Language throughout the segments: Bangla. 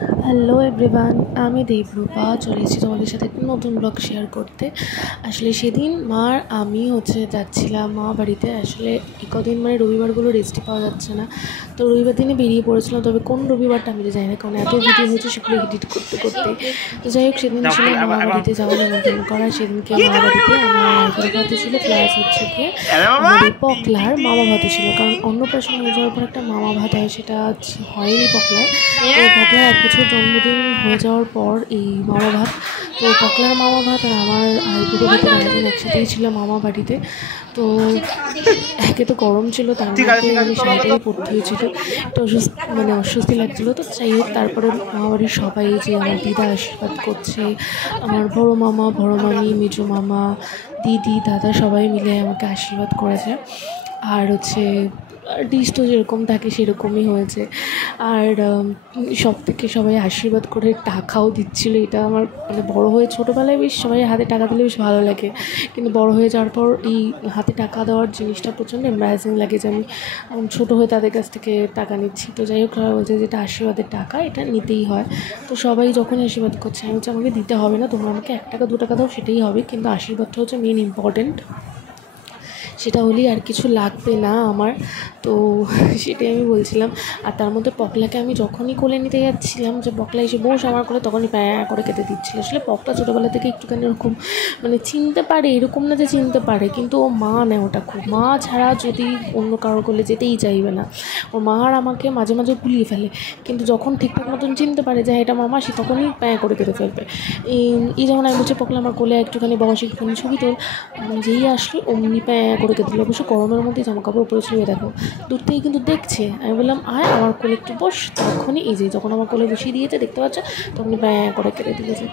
হ্যালো এভরিওয়ান, আমি দেবরূপা চলে এসেছি তোমাদের সাথে একটা নতুন ব্লগ শেয়ার করতে। আসলে সেদিন আমি যাচ্ছিলাম মা বাড়িতে। আসলে কদিন রবিবারগুলো রেস্টই পাওয়া যাচ্ছে না, তো রবিবার দিনে বেরিয়ে পড়েছিলাম। তবে কোন রবিবারটা আমি তো জানি না, কারণ এত ভিডিও হয়েছে সেগুলো এডিট করতে করতে। তো যাই হোক, সেদিন ছিল মা বাড়িতে যাওয়ার নেমন্তন্ন করা। সেদিনকে মা বাড়িতে আমার নারকেল ভাতে ছিল, প্লাস হচ্ছে কি আমাদের পকলার মামা ভাতে ছিল। কারণ অন্নপ্রাশন হয়ে যাওয়ার পর একটা মামা ভাত হয়, সেটা হয়নি পকলার। তো পকলার 1 বছর জন্মদিন হয়ে যাওয়ার পর এই মামা ভাত, তো পকলার মামা ভাত আর আমার দুটো ভাতের আয়োজন একসাথেই ছিল মামা বাড়িতে। তো একে তো গরম ছিল, তার মধ্যে আমি শাড়িটাই পরতে হয়েছিল, একটু অস্বস্তি লাগছিলো। তো যাই হোক, তারপরে মামা বাড়ির সবাই, যে আমার দিদা আশীর্বাদ করছে, আমার বড়ো মামা, বড়ো মামি, মেজো মামা, দিদি, দাদা সবাই মিলে আমাকে আশীর্বাদ করেছে। আর হচ্ছে ডিশ তো যেরকম থাকে সেরকমই হয়েছে। আর সব থেকে সবাই আশীর্বাদ করে টাকাও দিচ্ছিলো। এটা আমার বড়ো হয়ে, ছোটোবেলায় বেশ সবাই হাতে টাকা দিলে বেশ ভালো লাগে, কিন্তু বড়ো হয়ে যাওয়ার পর এই হাতে টাকা দেওয়ার জিনিসটা প্রচণ্ড এম্বারাসিং লাগে, যে আমি ছোটো হয়ে তাদের কাছ থেকে টাকা নিচ্ছি। তো যাই হোক, সবাই বলছে যে এটা আশীর্বাদের টাকা, এটা নিতেই হয়। তো সবাই যখন আশীর্বাদ করছে, আমি হচ্ছে আমাকে দিতে হবে না, তোমরা আমাকে 1 টাকা 2 টাকা দাও, সেটাই হবে, কিন্তু আশীর্বাদটা হচ্ছে মেন ইম্পর্টেন্ট, সেটা হলেই আর কিছু লাগবে না আমার। তো সেটাই আমি বলছিলাম। আর তার মধ্যে পকলাকে আমি যখনই কোলে নিতে যাচ্ছিলাম, যে পকলা এসে বস আমার কোলে, তখনই প্যাঁ করে কেটে দিচ্ছিল। আসলে পকলা ছোটোবেলা থেকে একটুখানি এরকম চিনতে পারে, এরকম না যে চিনতে পারে, কিন্তু ও মা নেয় ওটা খুব, মা ছাড়া যদি অন্য কারোর কোলে যেতেই চাইবে না। ওর মা আর আমাকে মাঝে মাঝে গুলিয়ে ফেলে, কিন্তু যখন ঠিকঠাক মতন চিনতে পারে যে এটা মামা, সে তখনই প্যাঁ করে কেটে ফেলবে। এই যেমন আমি বলছি, পকলা আমার কোলে একটুখানি বসে, একটুখানি ছবি তোল, যেই আসলো অমনি প্যাঁ করে কেটে দিল। অবশ্য গরমের মধ্যে জামা কাপড় উপরে ছিল, দেখো দূর থেকে কিন্তু দেখছে। আমি বললাম আয় আমার কোলে একটু বস, তখনই এই যে যখন আমার কোলে বসিয়ে দিয়েছে, দেখতে পাচ্ছ, তখনই প্যাঁ করে কেটে দিয়েছে।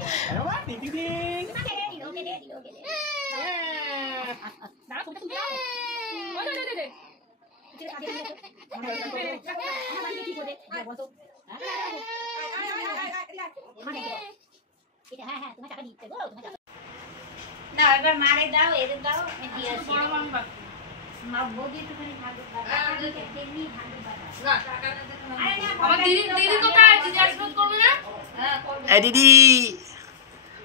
না এবার মারে দাও, এদের দাও, আমি দিয়ে আসি। বড় মাম্মা মা বৌদি তো খালি ভালো বাবা তেমনি ভালো বাবা না টাকা না দেখো। আমার দিদি তো কাজ দিদি আশীর্বাদ করবে না? হ্যাঁ করবে। এই দিদি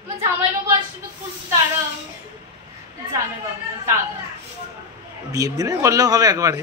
আমার জামাই বাবু আশীর্বাদ করছে, দাঁড়াও। জামাই বাবু দাদা বিয়ের দিনে করলেও হবে একবারে।